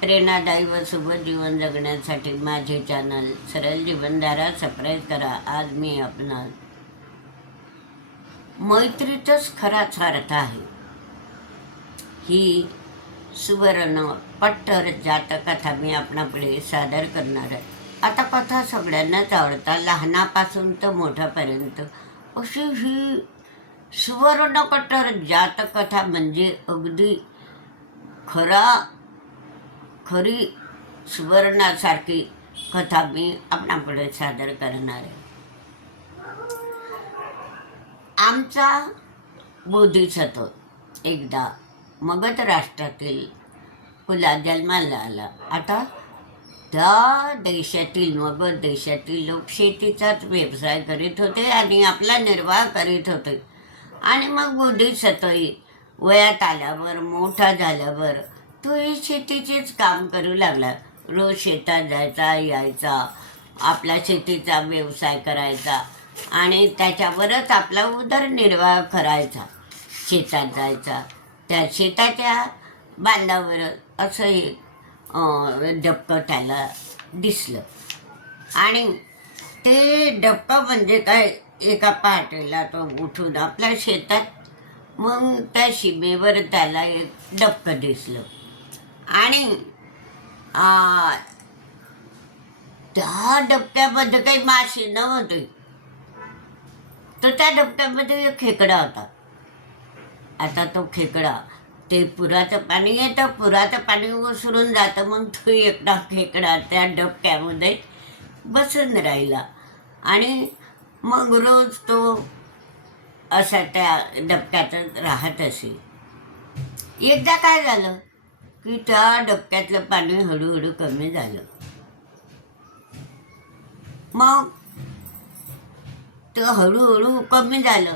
प्रेरणादायी व शुभ जीवन जगण्यासाठी माझे चॅनल सरळ जीवनधारा सबस्क्राईब करा. आज मी आपणास मैत्रीतच खराच अर्थ आहे. ही सुवर्ण पट्टर जातकथा मी आपणापुढे सादर करणार आहे. आता कथा सगळ्यांनाच आवडतात लहानापासून तर मोठ्यापर्यंत. अशी ही सुवर्णपट्टर जातकथा म्हणजे अगदी खरा खरी सुवर्णासारखी कथा मी आपणापुढे सादर करणार आहे. आमचा बोधिसत्व एकदा मगध राष्ट्रातील कुला जन्माला आला. आता त्या देशातील मगध देशातील लोक शेतीचाच व्यवसाय करीत होते आणि आपला निर्वाह करीत होते. आणि मग बोधिसत्वही वयात आल्यावर मोठा झाल्यावर तोही शेतीचेच काम करू लागला. रोज शेतात जायचा यायचा आपला शेतीचा व्यवसाय करायचा आणि त्याच्यावरच आपला उदरनिर्वाह करायचा. शेतात जायचा. त्या शेताच्या बांधावर असं एक डबकं त्याला दिसलं. आणि ते डबकं म्हणजे काय? एका पहाटेला तो उठून आपल्या शेतात मग त्या शिमेवर त्याला एक डबकं दिसलं. आणि त्या डबक्यामध्ये काही माशी नव्हते. तर त्या डबट्यामध्ये एक खेकडा होता. आता तो खेकडा ते पुराचं पाणी येतं पुराचं पाणी उसरून जातं मग तो एकटा खेकडा त्या डबक्यामध्ये बसून राहिला. आणि मग रोज तो असा त्या डबक्यातच राहत असे. एकदा काय झालं? की त्या डबक्यातलं पाणी हळूहळू कमी झालं. मग ते हळूहळू कमी झालं.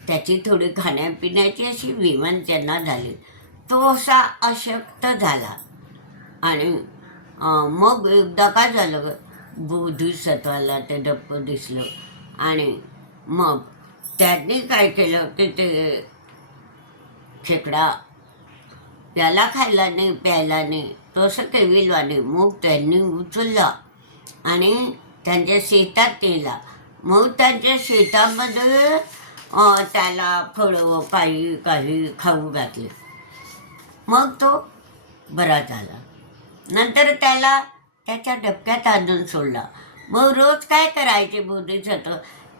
त्याची थोडी खाण्यापिण्याची अशी विवंचना झाली. तो असा अशक्त झाला. आणि मग एकदा काय झालं बोधिसत्वाला ते डप्प दिसलं. आणि मग त्यांनी काय केलं की ते खेकडा याला खायला नाही प्यायला नाही तसं केविलवाने मग त्यांनी उचलला आणि त्यांच्या शेतात नेला मग त्यांच्या शेतामध्ये त्याला फळं काही काही खाऊ घातले मग तो बरा झाला नंतर त्याला त्याच्या डबक्यात आणून सोडला मग रोज काय करायचे बोधिसत्व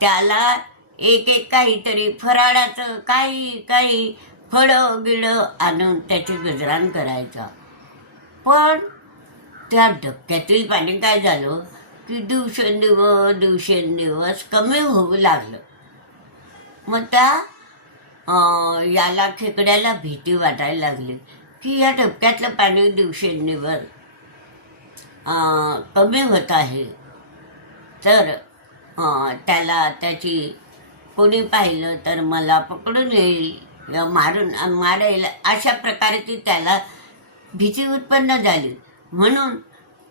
त्याला एक एक काहीतरी फराळाचं काही काही फळं बिळं आणून त्याची गजरान करायचा. पण त्या डबक्यातील पाणी काय झालं? की दिवसेंदिवस दिवसेंदिवस कमी होऊ लागलं. मग त्या याला खेकड्याला भीती वाटायला लागली. की या डबक्यातलं पाणी दिवसेंदिवस कमी होत आहे. तर त्याला त्याची कोणी पाहिलं तर मला पकडून येईल. मारून मारायला अशा प्रकारची त्याला भीती उत्पन्न झाली. म्हणून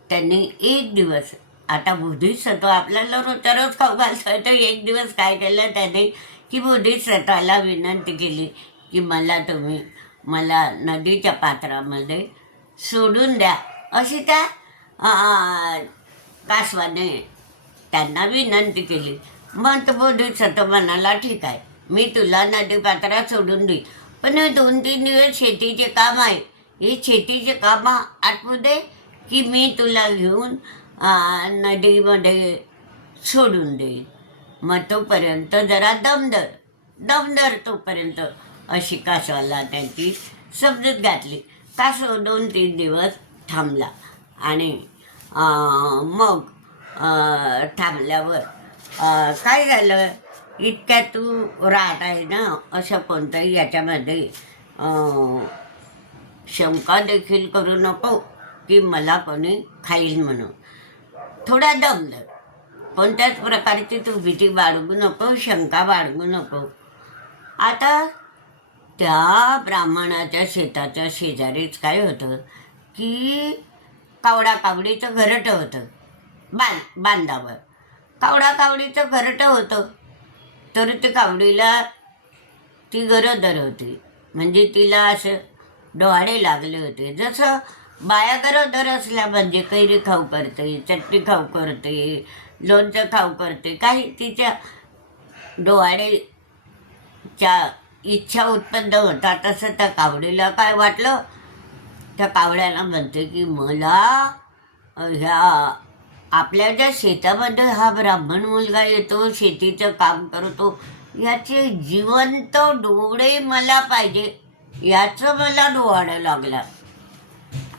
त्यांनी एक दिवस आता बोधिसत्व आपल्याला रोजच्या रोज खाऊ घालतोय तर एक दिवस काय केलं त्याने की बोधिसत्वाला विनंती केली की मला तुम्ही मला नदीच्या पात्रामध्ये सोडून द्या. अशी त्या कासवाने त्यांना विनंती केली. मग तो बोधिसत्व म्हणाला ठीक आहे. मी तुला नदीपात्रात सोडून देईन. पण दोन तीन दिवस शेतीचे काम आहे. हे शेतीचे काम आठवू दे की मी तुला घेऊन नदीमध्ये सोडून देईन. मग तोपर्यंत जरा दमदर दमदर तोपर्यंत अशी कासवाला त्यांची समजूत घातली. कासव दोन तीन दिवस थांबला आणि मग थांबल्यावर काय झालं? इतक्या तू राहत आहे ना असं कोणतंही याच्यामध्ये शंका देखील करू नको की मला कोणी खाईल म्हणून. थोडा दम धर कोणत्याच प्रकारची तू भीती बाळगू नको शंका बाळगू नको. आता त्या ब्राह्मणाच्या शेताच्या शेजारीच काय होतं की कावडा कावडीचं घरटं होतं. बां बांधावर. कावडा कावडीचं घरटं होतं. तर ते कावडीला ती गरोदर होती. म्हणजे तिला असं डोहाळे लागले होते. जसं बाया गरोदर असल्या म्हणजे कैरी खाऊ करते चटणी खाऊ करते लोणचं खाऊ करते काही तिच्या डोहाळेच्या इच्छा उत्पन्न होता तसं त्या कावडीला काय वाटलं? त्या कावड्याला म्हणते की मला ह्या आपल्या ज्या शेतामध्ये हा ब्राह्मण मुलगा येतो शेतीचं काम करतो याचे जिवंत डोळे मला पाहिजे याचं मला डोहाणं लागला.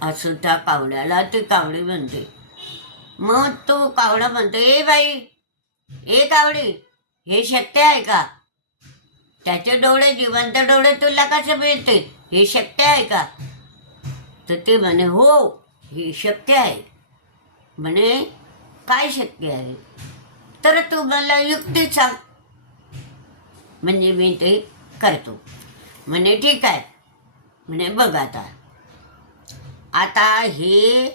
असं त्या कावड्याला ती कावडी म्हणते. मग तो कावडा म्हणतो ए बाई ए कावडी हे शक्य आहे का? त्याचे डोळे जिवंत डोळे तुला कसे मिळते हे शक्य आहे का? तर ते म्हणे हो हे शक्य आहे. म्हणे काय शक्य आहे? तर तू मला युक्ती सांग. म्हणजे मी ते करतो. म्हणे ठीक आहे. म्हणे बघ आता. आता हे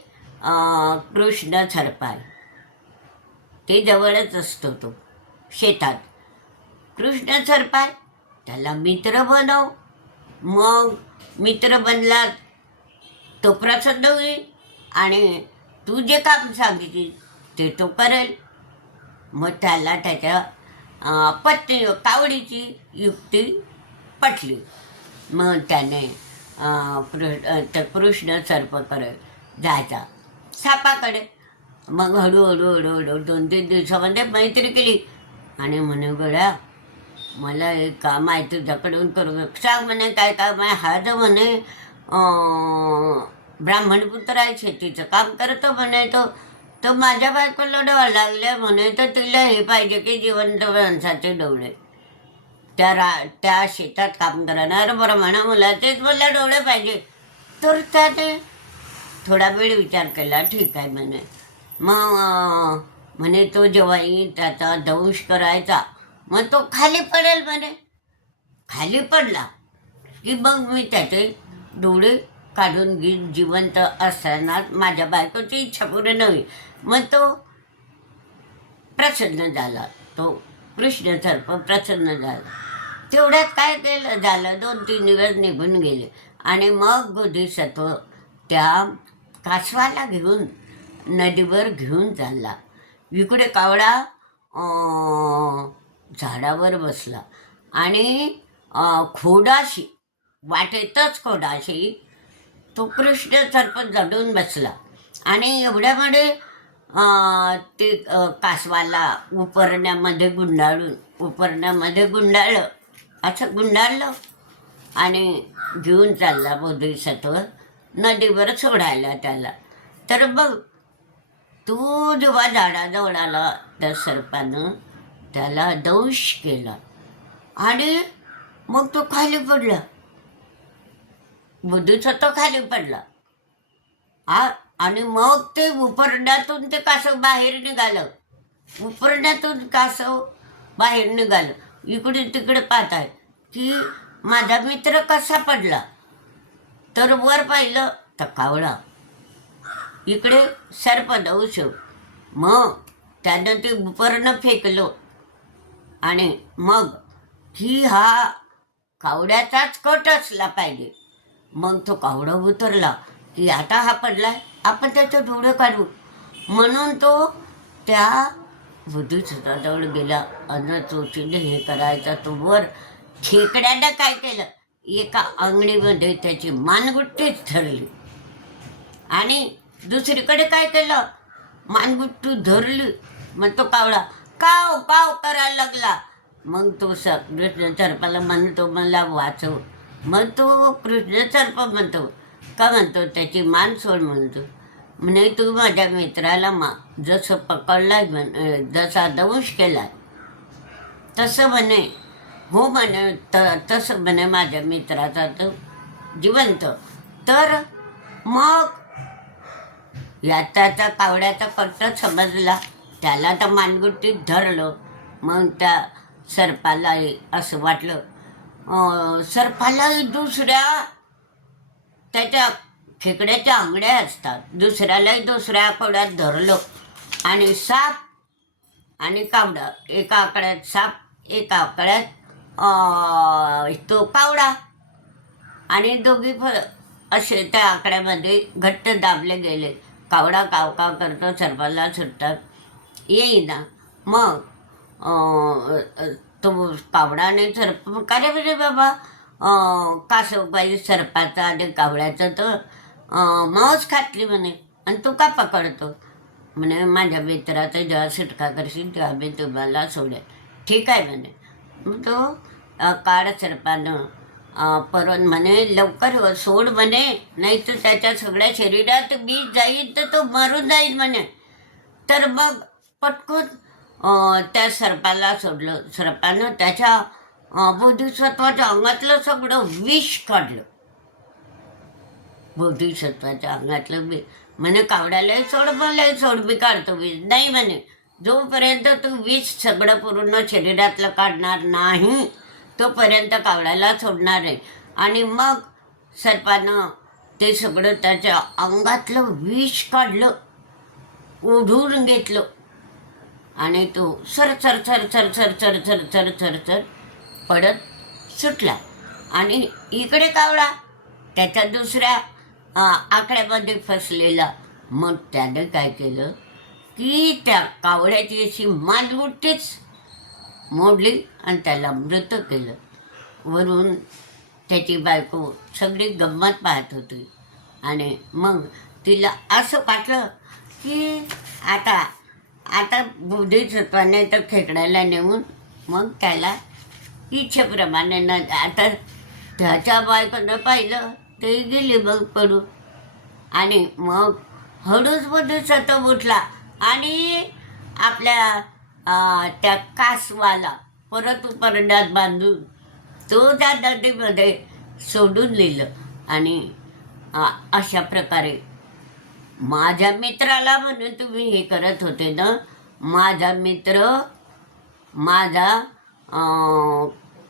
कृष्ण सरपाल ते जवळच असतो तो शेतात. कृष्ण सरपाल त्याला मित्र बनव. मग मित्र बनला तो प्रसन्न होईल आणि तू जे काम सांगितली ते तो करेल मग त्याला त्याच्या पत्नी कावडीची युक्ती पटली. मग त्याने अं, कृ- अं, त्या कृष्ण जायचा सापाकडे. मग हळूहळू हळूहळू दोन तीन दिवसामध्ये मैत्री केली. आणि म्हणे गड्या मला एक काम आहे तुझ्याकडून करू सांग म्हणे काय काम आहे? हा जो म्हणे ब्राह्मणपुत्र आहे शेतीचं काम करतो म्हणे तो. तो माझ्या बायकोला डोळा लागले म्हणे तर तिला हे पाहिजे की जिवंत माणसाचे डोळे. त्या रा त्या शेतात काम करणार बरं म्हणा मला तेच मला डोळे पाहिजे. तर त्याने थोडा वेळ विचार केला ठीक आहे म्हणे. मग म्हणे तो जेव्हा येईल त्याचा दंश करायचा मग तो खाली पडेल म्हणे. खाली पडला की मग मी त्याचे डोळे काढून गीत जिवंत असताना माझ्या बायकोची इच्छा पूर्ण नव्हे. मग तो प्रसन्न झाला. तो कृष्ण सर्प प्रसन्न झाला. तेवढ्यात काय केलं? झालं दोन तीन दिवस निघून गेले. आणि मग बोधिसत्व त्या कासवाला घेऊन नदीवर घेऊन चालला. इकडे कावडा झाडावर बसला. आणि खोडाशी वाटेतच खोडाशी तो कृष्ण सर्प जडून बसला. आणि एवढ्यामध्ये ते कासवाला उपरण्यामध्ये गुंडाळून उपरण्यामध्ये गुंडाळलं. असं गुंडाळलं. आणि घेऊन चालला बोधिसत्व नदीवर सोडायला त्याला. तर बघ तू जेव्हा झाडाजवळ आला त्या सर्पानं त्याला दंश केला. आणि मग तो खाली पडला. बुद्धीचा तो खाली पडला. आ आणि मग ते उपरण्यातून ते कासव बाहेर निघालं. उपरण्यातून कासव बाहेर निघालं. इकडे तिकडे पाहताय की माझा मित्र कसा पडला. तर वर पाहिलं तर कावळा. इकडे सर्प दंश मग त्यानं ते उपरणं फेकलं. आणि मग ही हा कावड्याचाच कट असला पाहिजे. मग तो कावडा उतरला की आता हा पडलाय आपण त्याचं डोळे काढू. म्हणून तो त्या बुद्धीसुद्धाजवळ गेला. अन्न चोचीने हे करायचा तो वर खेकड्यानं काय केलं? एका आंगणीमध्ये त्याची मानगुट्टीच धरली. आणि दुसरीकडे काय केलं? मानगुट्टू धरली. मग तो कावळा काव काव करायला लागला. मग तो स सर्पाला म्हणतो मला वाचव. मग तो कृष्ण सर्प म्हणतो. का म्हणतो? त्याची मान सोड म्हणतो. म्हणे तू माझ्या मित्राला मा जसं पकडला म्हण जसा दंश केला तसं म्हणे. हो म्हणे त तसं म्हणे माझ्या मित्राचा तो जिवंत. तर मग? याचा कावड्याचा कट्ट समजला. त्याला तर मानगुट्टीत धरलं. मग त्या सर्पाला असं वाटलं सर्पालाही दुसऱ्या त्याच्या खेकड्याच्या आंगड्या असतात. दुसऱ्यालाही दुसऱ्या आकड्यात धरलं. आणि साप आणि कावडा. एका आकड्यात साप एका आकड्यात तो कावडा. आणि दोघी फ असे त्या आकड्यामध्ये घट्ट दाबले गेले. कावडा काव काव करतो सर्पाला सुटतात. येईना. मग तो पावडाने सरप का रे बरे बाबा? कासवबाई सरपाचा आणि कावळ्याचा तर मांस खातली म्हणे. आणि तू का पकडतो? म्हणे माझ्या मित्राचा जेव्हा सुटका करशील तेव्हा मी तुम्हाला सोडेल. ठीक आहे म्हणे. मग तो काळ सरपानं परत म्हणे लवकर हो, सोड म्हणे. नाही तर त्याच्या सगळ्या शरीरात बीज जाईल तर तो मरून जाईल म्हणे. तर मग पटकून त्या सर्पाला सोडलं. सर्पानं त्याच्या बोधिसत्वाच्या अंगातलं सगळं विष काढलं. बोधिसत्वाच्या अंगातलं बी म्हणे कावड्यालाही सोड मलाही सोड मी काढतो विष. नाही म्हणे जोपर्यंत तू विष सगळं पूर्ण शरीरातलं काढणार नाही तोपर्यंत कावड्याला सोडणार आहे आणि मग सर्पानं ते सगळं त्याच्या अंगातलं विष काढलं ओढून घेतलं. आणि तो सर सर सर सर सर सर सर सर सर सर पडत सुटला. आणि इकडे कावळा त्याच्या दुसऱ्या आकड्यामध्ये फसलेला. मग त्याने काय केलं? की त्या कावळ्याची अशी मालगुट्टीच मोडली आणि त्याला मृत केलं. वरून त्याची बायको सगळी गंमत पाहत होती. आणि मग तिला असं वाटलं की आता आता बुद्धिसत्वाने तर खेकड्याला नेऊन मग त्याला इच्छेप्रमाणे न आता त्याच्या बायकोनं पाहिलं ते गेली मग पडून. आणि मग हळूच बुद्धिसत्व उठला आणि आपल्या त्या कासवाला परत परड्यात बांधून तो त्या नदीमध्ये सोडून लिहिलं आणि अशा प्रकारे माझ्या मित्राला म्हणून तुम्ही हे करत होते ना? माझा मित्र माझा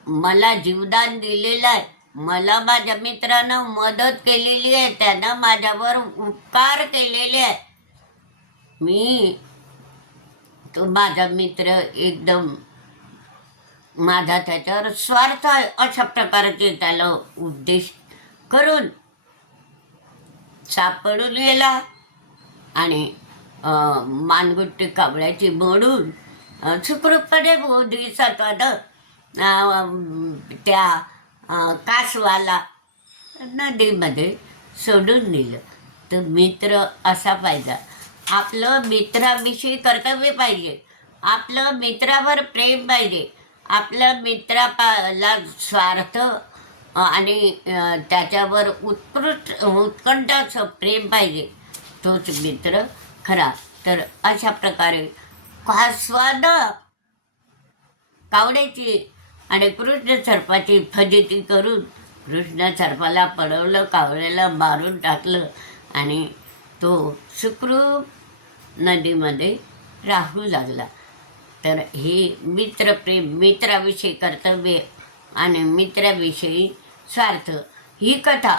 मला जीवदान दिलेलं आहे. मला माझ्या मित्रानं मदत केलेली आहे. त्यानं माझ्यावर उपकार केलेले आहे. मी तो माझा मित्र एकदम माझा त्याच्यावर स्वार्थ आहे अशा प्रकारचे त्याला उद्देश करून सापडून गेला. आणि मानगुट्टी कावळ्याची मोडून सुखरूपपणे बोधिसत्वानं अं, त्या कासवाला नदीमध्ये सोडून दिलं. तर मित्र असा पाहिजे आपलं मित्राविषयी कर्तव्य पाहिजे. आपलं मित्रावर प्रेम पाहिजे. आपलं मित्राला स्वार्थ आणि त्याच्यावर उत्कृष्ट उत्कंठाचं प्रेम पाहिजे. तोच मित्र खरा. तर अशा प्रकारे स्वाद कावड्याची आणि कृष्ण सर्पाची फजिती करून कृष्ण सर्पाला पळवलं कावड्याला मारून टाकलं आणि तो सुखरूप नदीमध्ये राहू लागला. तर हे मित्रप्रेम मित्राविषयी कर्तव्य आणि मित्राविषयी स्वार्थ ही कथा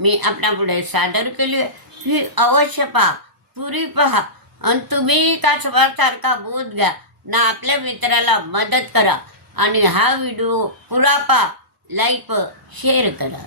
मी आपणापुढे सादर केली आहे. ही अवश्य पहा पुरी पहा. आणि तुम्ही सुभाषसारखा बोध घ्या. ना आपल्या मित्राला मदत करा. आणि हा व्हिडिओ पुरा पहा लाईक शेअर करा.